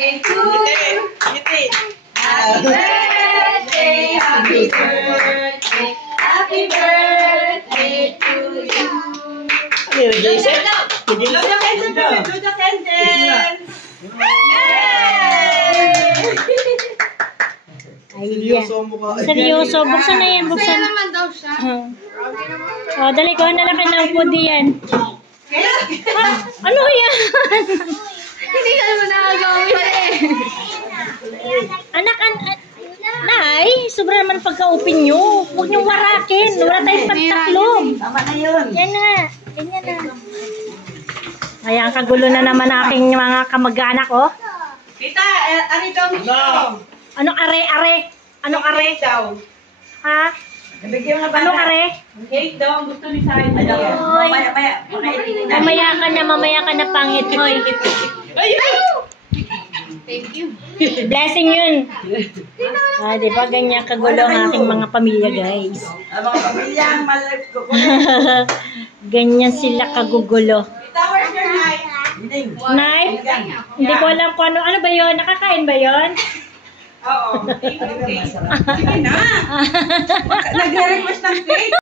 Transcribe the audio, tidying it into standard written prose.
Ngiti. Happy birthday, happy birthday, happy birthday to you. Blow the candles, blow the candles. Seryoso mo ka. Seryoso. Buksan na yan, buksan. Masaya naman daw siya. O, dali ko na lang ng pudi yan. Ano yan? Hindi ka naman nakagawin eh. Anak, Nay, sobra naman pagka-open nyo. Huwag nyo warakin. Wala tayong pagtaklog. Tama na yun. Yan na. Ganyan na. Ayan, kagulo na naman aking mga kamag-anak, oh. Kita, ari daw nito. Anong are? Anong are? daw. Ha? Nabigyan nga ba? Anong are? Cake daw ang gusto ni Sai. Hoy. Mamaya ka na pangit, hoy. Thank you. Blessing yun. Di ba ganyan kagulo ang aking mga pamilya, guys. Ang mga pamilyang malag ko. Ganyan sila kagugulo. Where's your knife? Knife? Hindi ko alam kung ano ba yun. Nakakain ba yun? Oo. Sige na. Nag-request ng cake.